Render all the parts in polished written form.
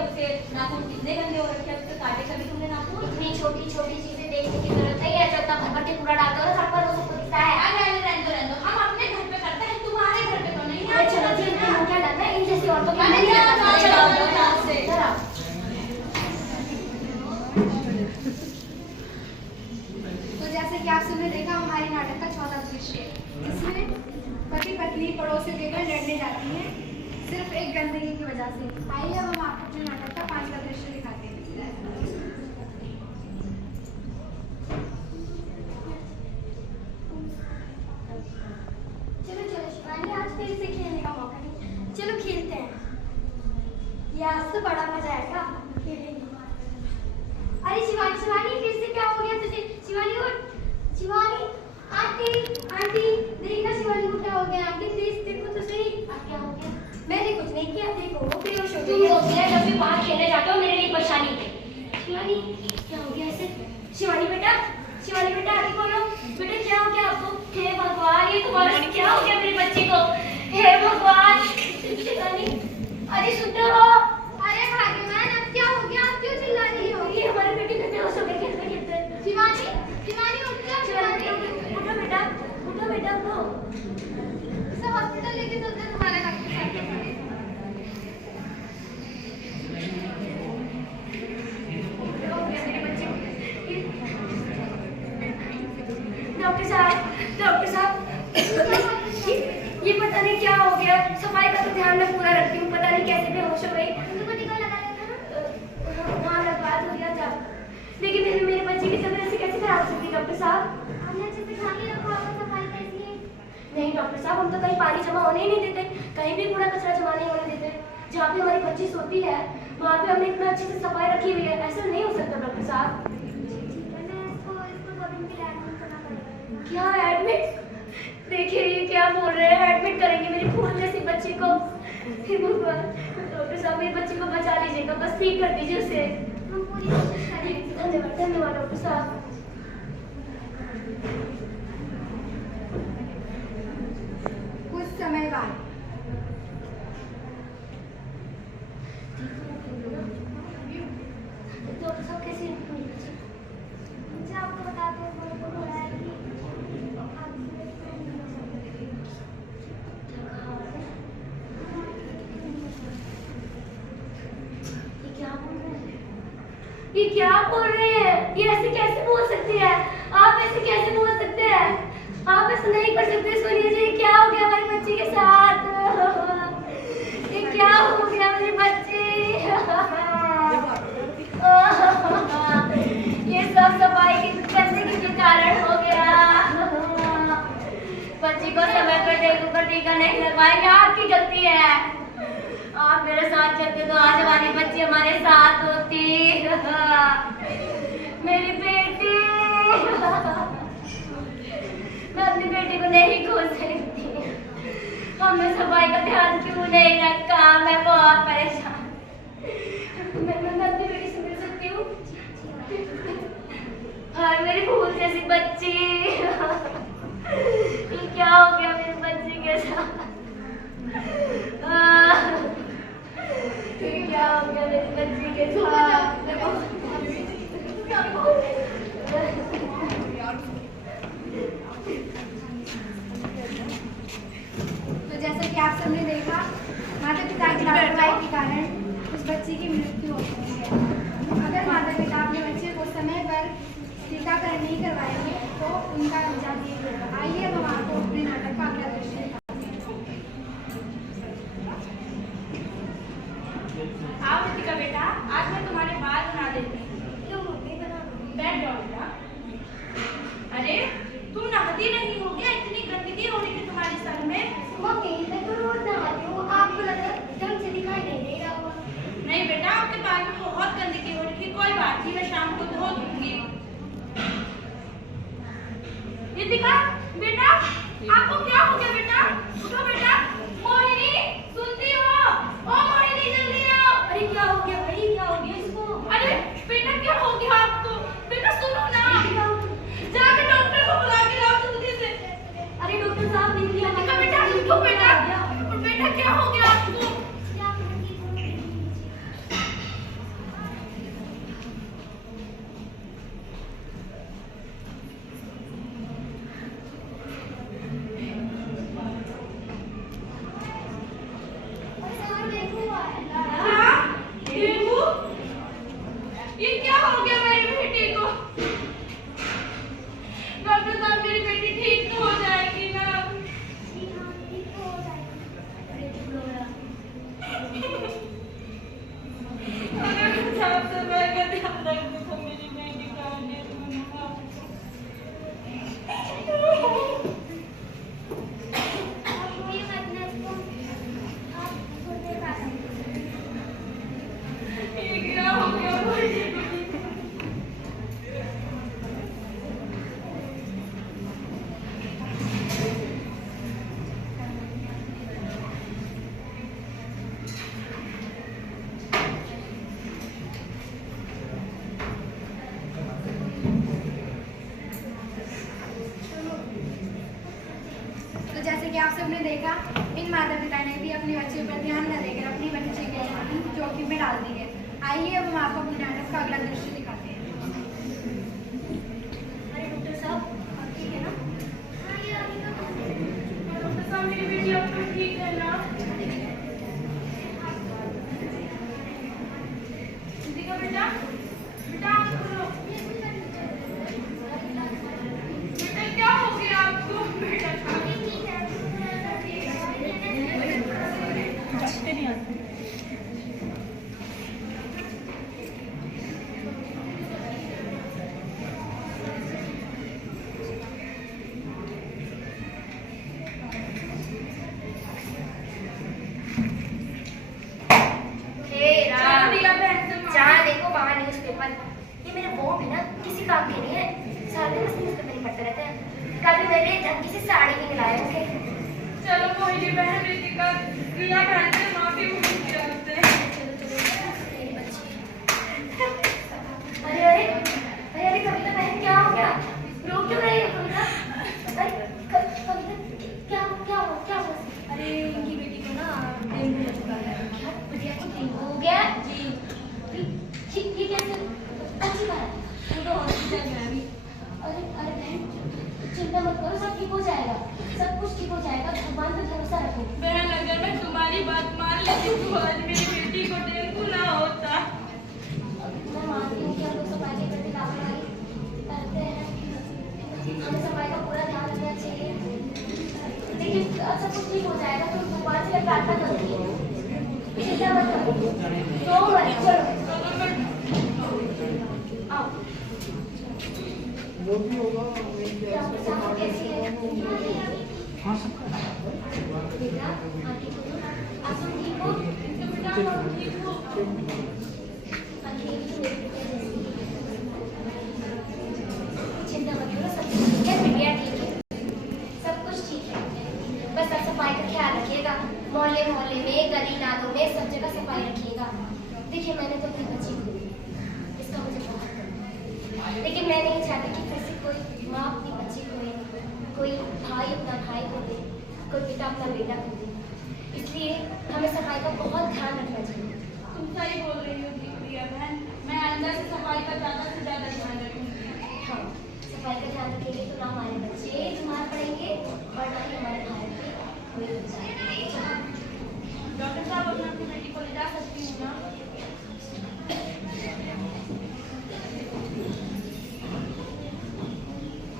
है, उसके नाखून कितने गंदे हो रखे हैं, उसके काटे कभी तुमने नाखून? इतनी छोटी छोटी चीजें देखने की जरूरत नहीं है, जब तक भर के कूड़ा डालते हो ना सर पर वो सबको दिखता है। रहने दो, हम अपने घर पे करते हैं, तुम्हारे घर पे तो नहीं है। चलो जी, हम क्या डरना है इन जैसी औरतों के? तो जैसे कि आप सबने देखा हमारे नाटक का चौथा दृश्य, इसमें पति पत्नी पड़ोसियों के घर लड़ने जाती हैं सिर्फ एक गंदगी की वजह से। आइए अब हम आपको अपने नाटक का पांचवा दृश्य दिखाते हैं। चलो चलो शिवानी, आज फिर से खेलने का मौका नहीं, चलो खेलते हैं। ये आज तो बड़ा मजा आएगा खेलेंगे। अरे शिवानी शिवानी, फिर से क्या हो गया तुझे? शिवानी उठ, शिवानी। आंटी आंटी देखना शिवानी को क्या हो गया? आंटी प्लीज देखो तो सही। अब क्या हो गया? मैंने कुछ नहीं किया, देखो वो बेहोश हो गई है। जब भी बाहर खेलने जाते हो मेरे लिए परेशानी है। शिवानी क्या हो गया ऐसे? शिवानी बेटा आगे बोलो बेटा, क्या हो गया आपको? हे भगवान, ये तुम्हारा क्या हो गया मेरे बच्चे को? हे भगवान। शिवानी अरे सुनो, अरे भाग्यवान, अब क्या हो गया? आप क्यों चिल्ला रही हो? ये हमारे बेटे में बेहोश हो गए खेलते खेलते। शिवानी शिवानी उठ जाओ। शिवानी उठो बेटा उठो। इसे हॉस्पिटल लेके चलते हैं, तुम्हारा डॉक्टर साहब के पास। डॉक्टर साहब ये पता नहीं क्या हो गया। सफाई का तो ध्यान मैं पूरा रखती हूँ, पता नहीं कैसे बेहोश हो गई। तुमको टीका लगाया था ना? हाँ लगवा तो दिया था, लेकिन मेरे बच्चे की तबीयत ऐसे कैसे खराब हो सकती है डॉक्टर साहब? हमने अच्छे से खाली रखा होगा, सफाई कैसी है? नहीं डॉक्टर साहब, हम तो कहीं पानी जमा होने ही नहीं देते, कहीं भी कूड़ा कचरा जमा नहीं होने देते। जहाँ पे हमारी बच्ची सोती है वहाँ पे हमने इतना अच्छे से सफाई रखी हुई है, ऐसा नहीं हो सकता डॉक्टर साहब। क्या एडमिट? देखिए ये क्या बोल रहे हैं, एडमिट करेंगे मेरी फूल जैसी बच्ची को? हे भगवान, डॉक्टर साहब मेरी बच्ची को बचा लीजिएगा, बस ठीक कर दीजिए उसे। हम पूरी कोशिश करेंगे। धन्यवाद डॉक्टर साहब। कुछ समय बाद डॉक्टर साहब कैसे हैं मेरी बच्ची? मुझे आपको बताते हैं बोल रहा है कि ये क्या बोल रहे हैं? ये ऐसे कैसे बोल सकते हैं? आप ऐसे कैसे बोल सकते हैं? आप ऐसे नहीं कर सकते। सुनिए जी, क्या हो गया हमारी बच्ची के साथ? ये क्या हो गया मेरी बच्ची? ये सब सफाई की गंदगी के कारण हो गया। बच्ची को समय पर डेंगू का टीका नहीं लगवाएंगे, आपकी गलती है। आप मेरे साथ चलते तो आज हमारी बच्ची हमारे साथ होती। मेरी बेटी, मैं अपनी बेटी को नहीं खो सकती। हमने सफाई का ध्यान क्यों नहीं रखा? मैं बहुत परेशान। मैं अपनी बेटी से मिल सकती हूँ? हाँ मेरी फूल जैसी बच्ची। ये क्या हो गया मेरी बच्ची के साथ? क्या हो गया मेरी बच्ची के साथ? तो जैसा कि आप सबने देखा, माता पिता की लापरवाही के कारण उस बच्ची की मृत्यु हो गई है। अगर माता पिता अपने बच्चे को समय पर टीकाकरण नहीं करवाएंगे तो उनका अंजाम ये होगा। आइए अब हम आपको अपने नाटक का अगला दृश्य दिखाते हैं। आओ रितिका बेटा, आज मैं तुम्हारे बाल बना देती हूँ। क्यों मम्मी बना? बैठ जाओ बेटा। अरे तुम नहाती नहीं हो क्या? इतनी गंदगी हो रही है तुम्हारे सर में। मम्मी मैं तो रोज नहाती हूँ, आपको लगा ढंग से दिखाई नहीं दे रहा होगा। नहीं बेटा, आपके बाल में बहुत गंदगी हो रही थी। कोई बात नहीं, मैं शाम को धो दूंगी। रितिका बेटा, आपको क्या हो गया बेटा? उठो बेटा। मोहिनी सुनती हो? ओ मोहिनी जल्दी आओ। अरे क्या हो गया भाई, क्या हो गया इसको? अरे बेटा सबने देखा, इन माता पिता ने भी अपने बच्चे पर ध्यान न देकर अपनी बच्चे की जान जोखिम में डाल दी है। आइए अब हम आपको अपने नाटक का अगला दृश्य दिखाते हैं। अरे डॉक्टर साहब, आप ठीक है ना? हाँ, ये अभी तो डॉक्टर साहब मेरी बेटी अब तो ठीक है ना? दीदी का बेटा, बेटा आप बोलो। बेटा क्या हो गया आपको? बेटा नहीं आते। जहाँ देखो वहाँ न्यूज़पेपर। ये मेरे वो भी ना किसी काम के नहीं है, सारे दिन बस न्यूज़पेपर ही पढ़ते रहते हैं। कभी मैंने ढंग की साड़ी भी मिलाए होंगे। चलो कोई नहीं बहन, बेटी का बिना बहन से माफी मांगते हैं। मेरी बच्ची। अरे अरे अरे अरे कविता बहन, क्या हो गया? रो क्यों रही हो कविता? अरे कविता, क्या क्या हुआ? अरे इनकी बेटी को ना डेंगू हो चुका है। क्या बिटिया को डेंगू हो गया? जी, ये कैसे? अच्छी बात है। वो तो हॉस्पिटल में है अभी। अरे अरे बहन, चिंता मत करो, सब ठीक हो जाएगा। सब कुछ ठीक हो जाएगा, भगवान पे भरोसा रखो। बहन अगर मैं तुम्हारी बात मान लेती तो आज मेरी बेटी को डेंगू ना होता। मैं मानती हूँ कि हम लोग सफाई के प्रति लापरवाही करते हैं, हमें सफाई का पूरा ध्यान रखना चाहिए, लेकिन सब कुछ ठीक हो जाएगा। तो भगवान से प्रार्थना करूँगी, चिंता मत करो। तो चलो आओ। वो भी होगा डॉक्टर साहब कैसी है? हाँ सबका बेटा आंटी को आप सब ठीक हो? ठीक हो? चिंता मत करो, सब ठीक है, बिटिया ठीक है, सब कुछ ठीक है। बस आप सफाई का ख्याल रखिएगा, मोहल्ले मोहल्ले में, गली नालों में, सब जगह सफाई रखिएगा। देखिए मैंने तो अपनी बच्ची को, इसका मुझे बहुत दुख है, लेकिन मैं नहीं चाहती कि फिर से कोई माँ अपनी बच्ची को दे, कोई भाई अपना भाई को दे, कोई पिता अपना बेटा को दे। इसलिए हमें सफाई का बहुत ध्यान रखना चाहिए। तुम सही बोल रही हो प्रिया बहन, मैं अंदर से सफाई का ज़्यादा से ज़्यादा ध्यान रखूंगी। हाँ, सफाई का ध्यान रखेंगे तो ना हमारे बच्चे बीमार पड़ेंगे और ना ही हमारे भारत में कोई बच्चा। डॉक्टर साहब अपना अपनी बेटी को ले जा सकती हूँ ना?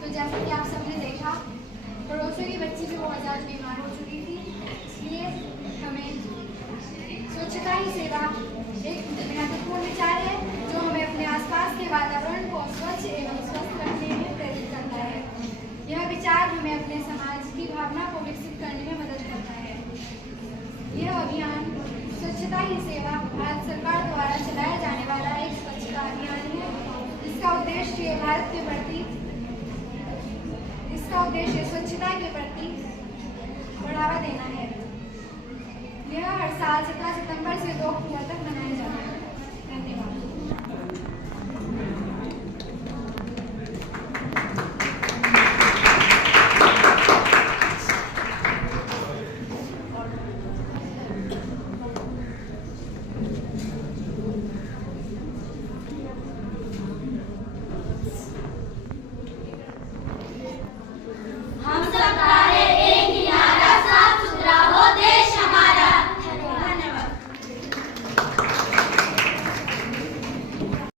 तो जैसा कि आप सबने देखा, पड़ोसियों की बच्ची जो बहुत ज़्यादा बीमार हो चुकी थी, इसलिए हमें स्वच्छता ही सेवा एक महत्वपूर्ण विचार है जो हमें अपने आसपास के वातावरण को स्वच्छ एवं स्वस्थ रखने में प्रेरित करता है। यह विचार हमें अपने समाज की भावना को विकसित करने में मदद करता है। यह अभियान स्वच्छता ही सेवा भारत सरकार द्वारा चलाया जाने वाला एक स्वच्छता अभियान है। इसका उद्देश्य स्वच्छता के प्रति बढ़ावा देना है। यह हर साल 17 सितंबर से 2 अक्टूबर तक